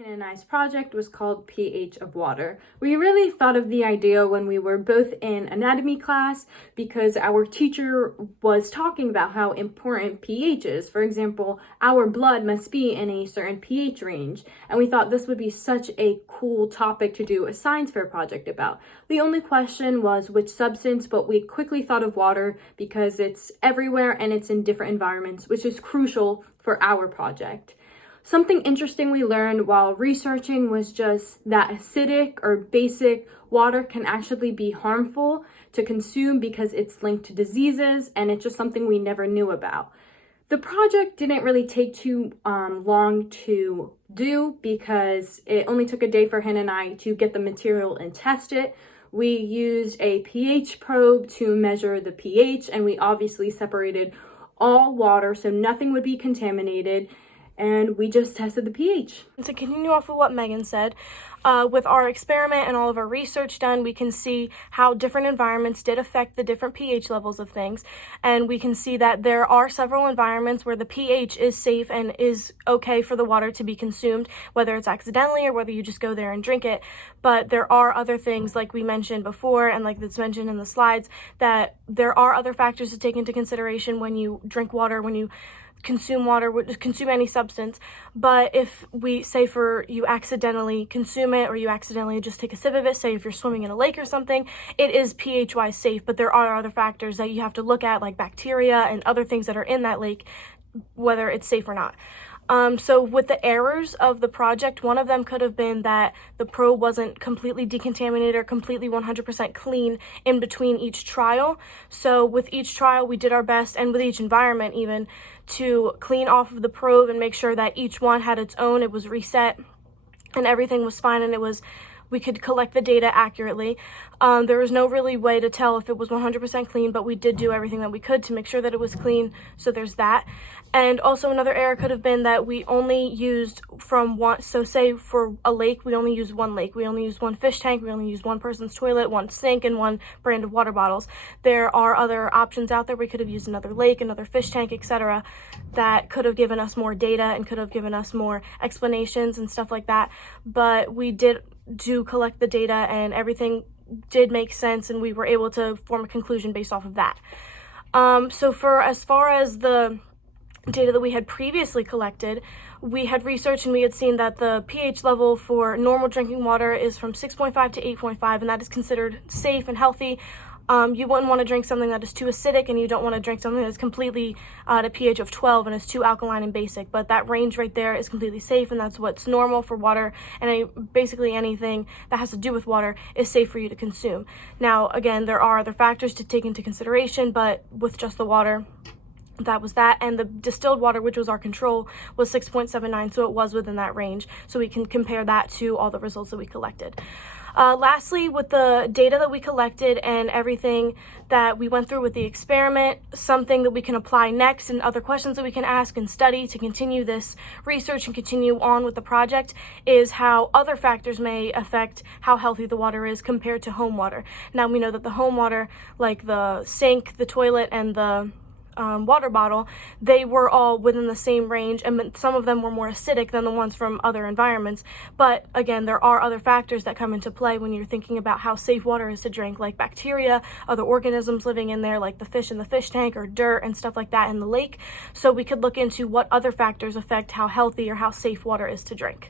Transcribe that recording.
Hannah and I's project was called pH of water. We really thought of the idea when we were both in anatomy class because our teacher was talking about how important pH is. For example, our blood must be in a certain pH range, and we thought this would be such a cool topic to do a science fair project about. The only question was which substance, but we quickly thought of water because it's everywhere and it's in different environments, which is crucial for our project. Something interesting we learned while researching was just that acidic or basic water can actually be harmful to consume because it's linked to diseases, and it's just something we never knew about. The project didn't really take too long to do because it only took a day for Hannah and I to get the material and test it. We used a pH probe to measure the pH, and we obviously separated all water so nothing would be contaminated. And we just tested the pH. To continue off of what Megan said, with our experiment and all of our research done, we can see how different environments did affect the different pH levels of things. And we can see that there are several environments where the pH is safe and is okay for the water to be consumed, whether it's accidentally or whether you just go there and drink it. But there are other things, like we mentioned before, and like that's mentioned in the slides, that there are other factors to take into consideration when you drink water, when you consume water, consume any substance. But if we say for you accidentally consume it or you accidentally just take a sip of it, say if you're swimming in a lake or something, it is pH wise safe, but there are other factors that you have to look at, like bacteria and other things that are in that lake, whether it's safe or not. So with the errors of the project, one of them could have been that the probe wasn't completely decontaminated or completely 100% clean in between each trial. So with each trial, we did our best, and with each environment even, to clean off of the probe and make sure that each one had its own, it was reset, and everything was fine, and we could collect the data accurately. There was no really way to tell if it was 100% clean, but we did do everything that we could to make sure that it was clean, so there's that. And also another error could have been that we only used from one, so say for a lake, we only used one lake, we only used one fish tank, we only used one person's toilet, one sink, and one brand of water bottles. There are other options out there. We could have used another lake, another fish tank, etc., that could have given us more data and could have given us more explanations and stuff like that. But we did collect the data, and everything did make sense, and we were able to form a conclusion based off of that. So for as far as the data that we had previously collected, we had researched and we had seen that the pH level for normal drinking water is from 6.5 to 8.5, and that is considered safe and healthy. You wouldn't want to drink something that is too acidic, and you don't want to drink something that's completely at a pH of 12 and is too alkaline and basic. But that range right there is completely safe, and that's what's normal for water, and basically anything that has to do with water is safe for you to consume. Now, again, there are other factors to take into consideration, but with just the water, that was that. And the distilled water, which was our control, was 6.79, so it was within that range. So we can compare that to all the results that we collected. Lastly, with the data that we collected and everything that we went through with the experiment, something that we can apply next and other questions that we can ask and study to continue this research and continue on with the project is how other factors may affect how healthy the water is compared to home water. Now, we know that the home water, like the sink, the toilet, and the water bottle, they were all within the same range, and some of them were more acidic than the ones from other environments. But again, there are other factors that come into play when you're thinking about how safe water is to drink, like bacteria, other organisms living in there, like the fish in the fish tank, or dirt and stuff like that in the lake. So we could look into what other factors affect how healthy or how safe water is to drink.